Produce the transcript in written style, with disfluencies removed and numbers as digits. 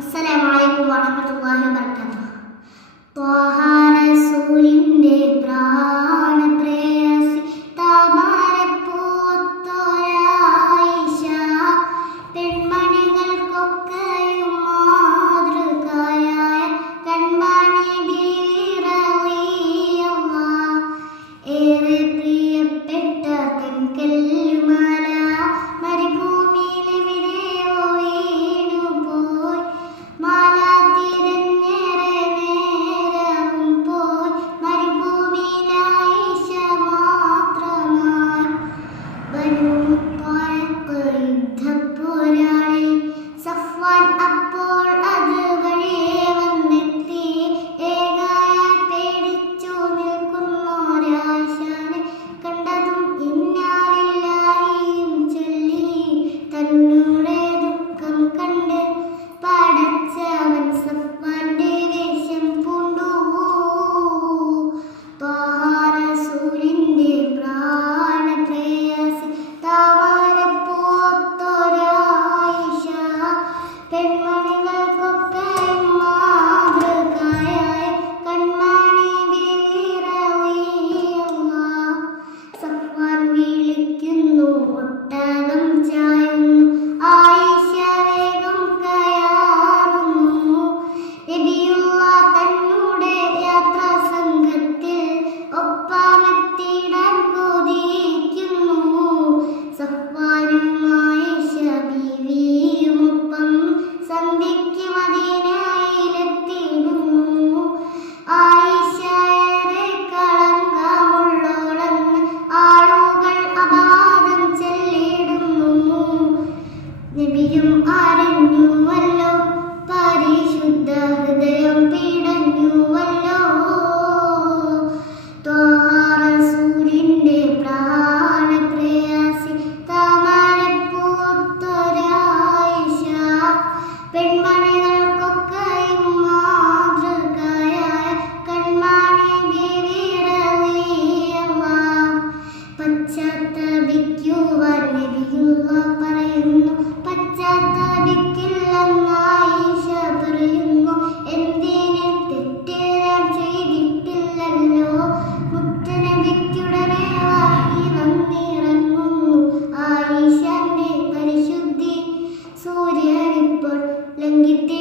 അസ്സലാമു വറഹ്മത്തുള്ളാഹി വബറകാതുഹു. ത്വാഹ റസൂലിന്റെ പ്രാണപ്രേയസി താമരപ്പൂത്തൊരായിഷ, പെൺമണികൾക്കൊക്കെയും മാതൃകയായ കൺമണി ബീവി റളിയല്ലാഹ്. ഏറെ പ്രിയപ്പെട്ട പെൺകല്ലുമാല മരുഭൂമിയിലെവിടെയോ വീണുപോയി. മാല തിരഞ്ഞേറെ നേരവും പോയി, മരുഭൂമിയിൽ ആയിഷ മാത്രമായി. ബനൂ മുത്വലിഖ് യുദ്ധപ്പോരാളി സഫ്വാൻ അപ്പോൾ അതുവഴിയേ വന്നെത്തി. ഏകായായി പേടിച്ചു നിൽക്കുന്നൊരായിഷനെ കണ്ടതും ഇന്നാലില്ലാഹിയും ചൊല്ലി. തന്നുടെ ദുഃഖം കണ്ട് പടച്ചവൻ സഫ്വാന്റെ വേഷം പൂണ്ടു. ത്വാഹ റസൂലിന്റെ പ്രാണപ്രേയസി താമരപ്പൂത്തൊരായിഷ, പെൺമണികൾക്കൊക്കെയും മാതൃകയായ കൺമണി ബീവി റളിയല്ലാഹ്. സഫ്വാൻ വിളിക്കുന്നു, ഒട്ടകം ചായുന്നു, ആയിഷ വേഗം കയറുന്നു. നബിയുള്ള തന്നുടെ യാത്രാസംഘത്തിൽ ഒപ്പമെത്തിയിടാൻ കൊതിക്കുന്നു. സഫ്വാനും ആയിഷ ബീവിയുമൊപ്പം സന്ധ്യയ്ക്ക് മദീനയിലെത്തിയിടുന്നു. ആയിഷ ഏറെ കളങ്കമുള്ളോളെന്ന് ആളുകൾ അപവാദം ചൊല്ലിയിടുന്നു. നബിയും അറിഞ്ഞുവല്ലോ, പരിശുദ്ധ ഹൃദയം പിടഞ്ഞുവല്ലോ. ത്വാഹ റസൂലിന്റെ പ്രാണപ്രേയസി താമരപ്പൂത്തൊരായിഷ, പെൺമണികൾക്കൊക്കെയും മാതൃകയായ കൺമണി ബീവി റളിയല്ലാഹ്. പശ്ചാത്തപിക്കുവാൻ നബിയുള്ള പറയുന്നു, പശ്ചാത്തപിക്കില്ലെന്ന് ആയിഷ പറയുന്നു. എന്തിന്, തെറ്റ് ഞാൻ ചെയ്തിട്ടില്ലല്ലോ. മുത്തുനബിക്കുടനെ വഹി വന്നിറങ്ങുന്നു. ആയിഷന്റെ പരിശുദ്ധി സൂര്യനിപ്പോൾ ലംഘിത്തി